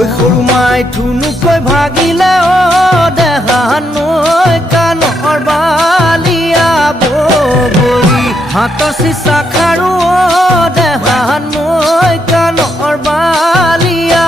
ঐ সৰু মাই ধুনুকৈ ভাগিলে দেহা নৈ কাণৰ বালিয়া বগৰী হাতৰ চিচা খাৰু দেহা নৈ কাণৰ বালিয়া